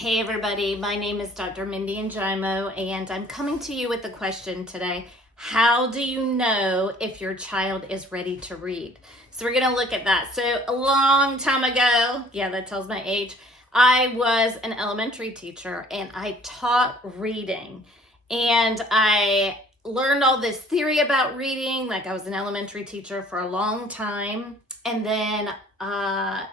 Hey everybody, my name is Dr. Mindy Njimo, and I'm coming to you with a question today. How do you know if your child is ready to read? So we're going to look at that. So a long time ago, yeah, that tells my age, I was an elementary teacher and I taught reading. And I learned all this theory about reading, like I was an elementary teacher for a long time. And then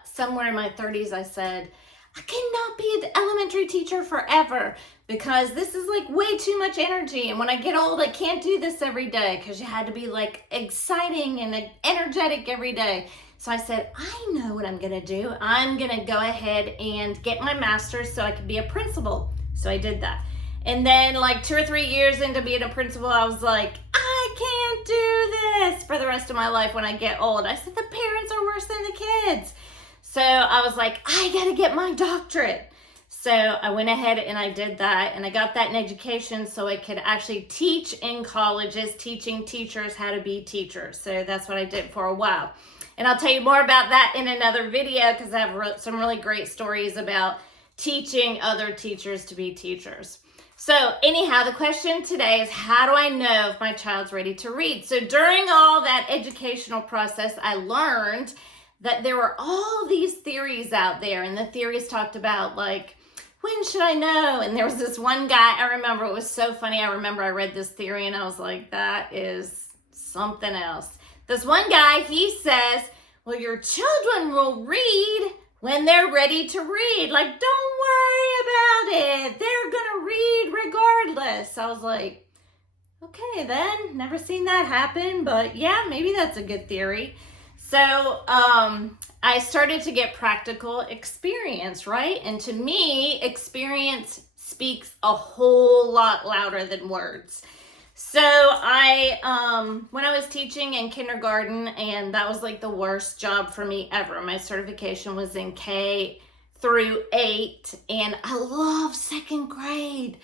somewhere in my 30s, I said, I cannot be an elementary teacher forever because this is like way too much energy. And when I get old, I can't do this every day because you had to be like exciting and energetic every day. So I said, I know what I'm going to do. I'm going to go ahead and get my master's so I can be a principal. So I did that. And then like 2 or 3 years into being a principal, I was like, I can't do this for the rest of my life when I get old. I said, the parents are worse than the kids. So I was like, I gotta get my doctorate. So I went ahead and I did that, and I got that in education so I could actually teach in colleges, teaching teachers how to be teachers. So that's what I did for a while. And I'll tell you more about that in another video because I have some really great stories about teaching other teachers to be teachers. So anyhow, the question today is, how do I know if my child's ready to read? So during all that educational process, I learned that there were all these theories out there, and the theories talked about like, when should I know? And there was this one guy, I remember, it was so funny. I remember I read this theory and I was like, that is something else. This one guy, he says, well, your children will read when they're ready to read. Like, don't worry about it. They're gonna read regardless. I was like, okay then, never seen that happen, but yeah, maybe that's a good theory. So I started to get practical experience, right? And to me, experience speaks a whole lot louder than words. So when I was teaching in kindergarten, and that was like the worst job for me ever. My certification was in K through 8, and I love second grade.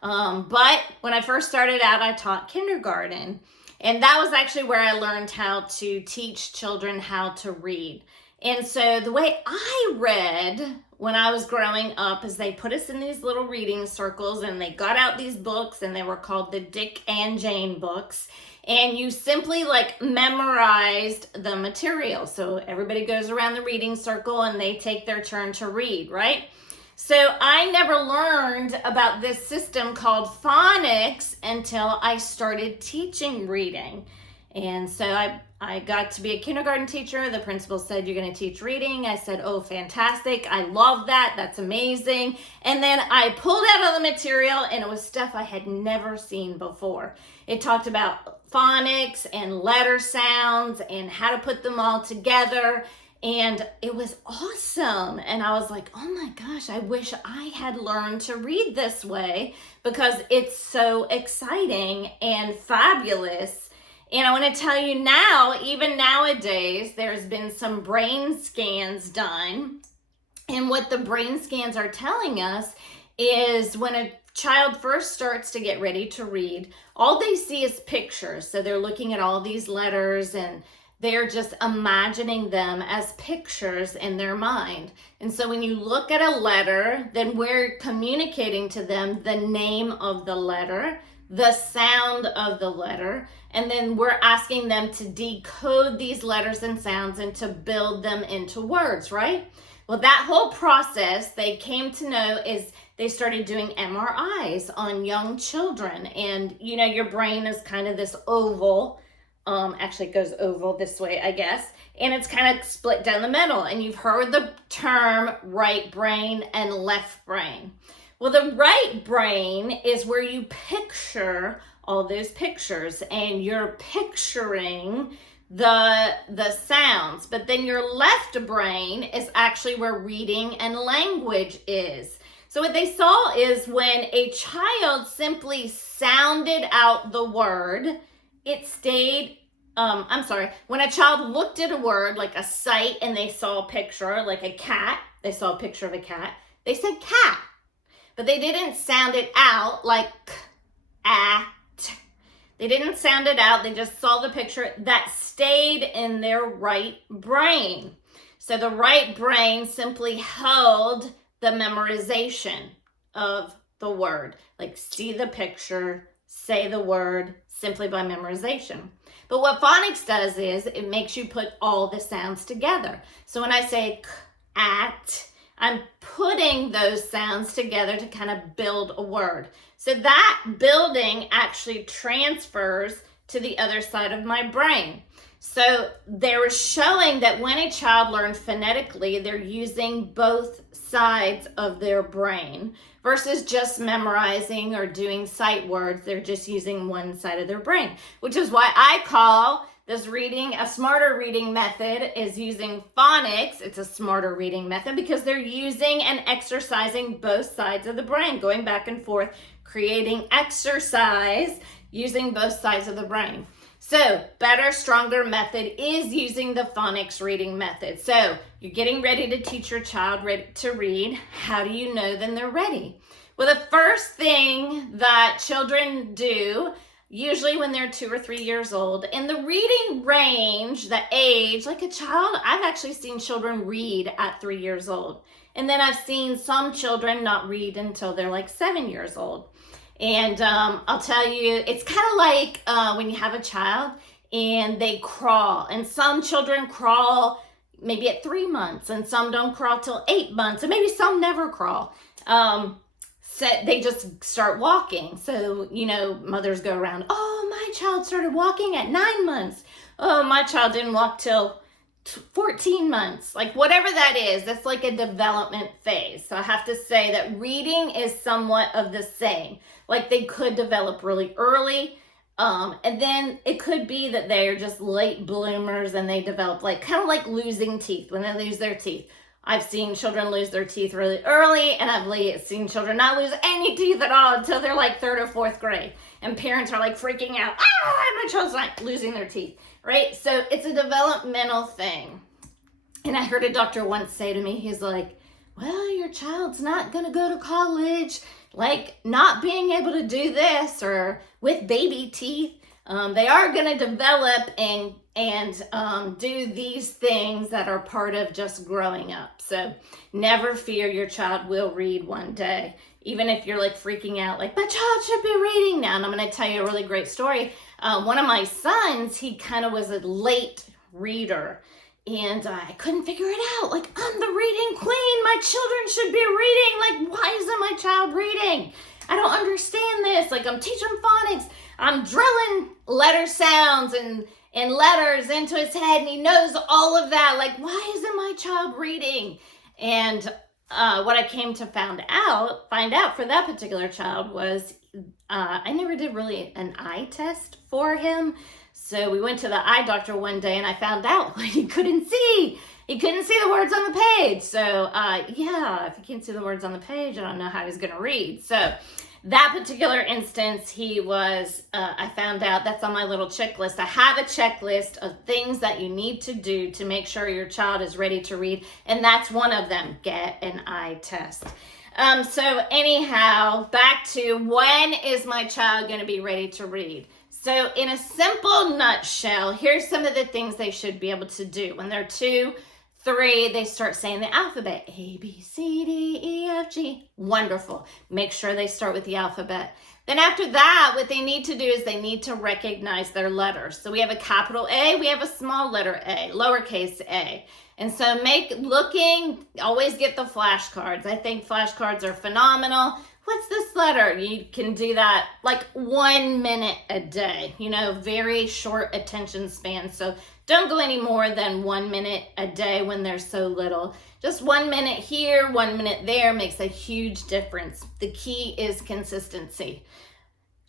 But when I first started out, I taught kindergarten. And that was actually where I learned how to teach children how to read. And so the way I read when I was growing up is they put us in these little reading circles, and they got out these books, and they were called the Dick and Jane books. And you simply like memorized the material. So everybody goes around the reading circle and they take their turn to read, right? So I never learned about this system called phonics until I started teaching reading. And so I got to be a kindergarten teacher. The principal said, you're going to teach reading. I said, oh, fantastic. I love that. That's amazing. And then I pulled out all the material, and it was stuff I had never seen before. It talked about phonics and letter sounds and how to put them all together. And it was awesome. And I was like, oh my gosh, I wish I had learned to read this way because it's so exciting and fabulous. And I want to tell you now, even nowadays, there's been some brain scans done. And what the brain scans are telling us is when a child first starts to get ready to read, all they see is pictures. So they're looking at all these letters, and they're just imagining them as pictures in their mind. And so when you look at a letter, then we're communicating to them the name of the letter, the sound of the letter, and then we're asking them to decode these letters and sounds and to build them into words, right? Well, that whole process they came to know is they started doing MRIs on young children. And you know, your brain is kind of this oval. Actually it goes oval this way, I guess, and it's kind of split down the middle. And you've heard the term right brain and left brain. Well, the right brain is where you picture all those pictures, and you're picturing the sounds. But then your left brain is actually where reading and language is. So what they saw is when a child simply sounded out the word, it stayed, when a child looked at a word like a sight and they saw a picture like a cat, they saw a picture of a cat, they said cat. But they didn't sound it out like at. They didn't sound it out, they just saw the picture. That stayed in their right brain. So the right brain simply held the memorization of the word. Like see the picture, say the word simply by memorization. But what phonics does is it makes you put all the sounds together. So when I say k, at, I'm putting those sounds together to kind of build a word. So that building actually transfers to the other side of my brain. So they were showing that when a child learns phonetically, they're using both sides of their brain versus just memorizing or doing sight words. They're just using one side of their brain, which is why I call this reading a smarter reading method is using phonics. It's a smarter reading method because they're using and exercising both sides of the brain, going back and forth, creating exercise using both sides of the brain. So, better, stronger method is using the phonics reading method. So, you're getting ready to teach your child to read. How do you know then they're ready? Well, the first thing that children do, usually when they're 2 or 3 years old, in the reading range, the age, like a child, I've actually seen children read at 3 years old. And then I've seen some children not read until they're like 7 years old. And I'll tell you, it's kind of like when you have a child and they crawl. And some children crawl maybe at 3 months, and some don't crawl till 8 months, and maybe some never crawl. So they just start walking. So, you know, mothers go around, oh, my child started walking at 9 months. Oh, my child didn't walk till 14 months, like whatever that is, that's like a development phase. So I have to say that reading is somewhat of the same. Like they could develop really early, and then it could be that they're just late bloomers and they develop like kind of like losing teeth when they lose their teeth. I've seen children lose their teeth really early, and I've seen children not lose any teeth at all until they're like 3rd or 4th grade. And parents are like freaking out, my child's not losing their teeth, right? So it's a developmental thing. And I heard a doctor once say to me, he's like, well, your child's not going to go to college, like not being able to do this or with baby teeth. They are going to develop and do these things that are part of just growing up. So never fear, your child will read one day. Even if you're like freaking out, like my child should be reading now. And I'm going to tell you a really great story. One of my sons, he kind of was a late reader. And I couldn't figure it out. Like, I'm the reading queen. My children should be reading. Like, why isn't my child reading? I don't understand this. Like, I'm teaching phonics. I'm drilling letter sounds and letters into his head, and he knows all of that. Like, why isn't my child reading? And what I came to find out for that particular child was I never did really an eye test for him. So we went to the eye doctor one day, and I found out he couldn't see. He couldn't see the words on the page. So yeah, if he can't see the words on the page, I don't know how he's going to read. So that particular instance, he was, I found out that's on my little checklist. I have a checklist of things that you need to do to make sure your child is ready to read. And that's one of them, get an eye test. So anyhow, back to when is my child going to be ready to read? So in a simple nutshell, here's some of the things they should be able to do. When they're 2, 3, they start saying the alphabet. A, B, C, D, E, F, G. Wonderful. Make sure they start with the alphabet. Then after that, what they need to do is they need to recognize their letters. So we have a capital A, we have a small letter A, lowercase a. And so always get the flashcards. I think flashcards are phenomenal. What's this letter? You can do that like 1 minute a day, very short attention span. So don't go any more than 1 minute a day when they're so little. Just 1 minute here, 1 minute there makes a huge difference. The key is consistency.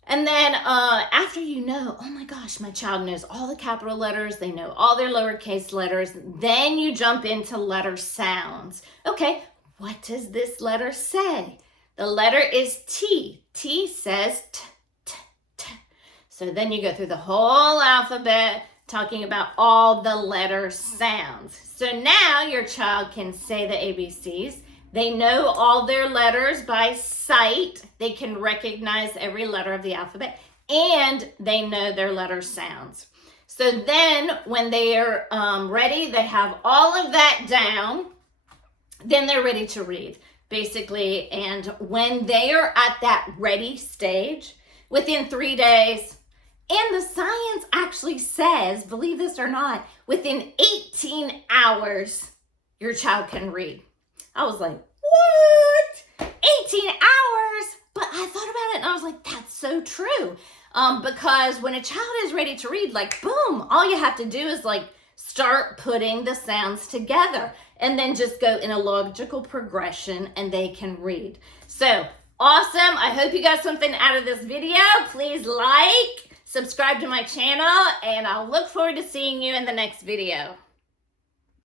And then after oh my gosh, my child knows all the capital letters, they know all their lowercase letters, then you jump into letter sounds. Okay, what does this letter say? The letter is T. T says t, t, t. So then you go through the whole alphabet talking about all the letter sounds. So now your child can say the ABCs. They know all their letters by sight. They can recognize every letter of the alphabet, and they know their letter sounds. So then when they are ready, they have all of that down, then they're ready to read. basically. And when they are at that ready stage, within 3 days, and the science actually says, believe this or not, within 18 hours, your child can read. I was like, what? 18 hours? But I thought about it and I was like, that's so true. Because when a child is ready to read, like, boom, all you have to do is like start putting the sounds together and then just go in a logical progression and they can read. So awesome. I hope you got something out of this video. Please like, subscribe to my channel, and I'll look forward to seeing you in the next video.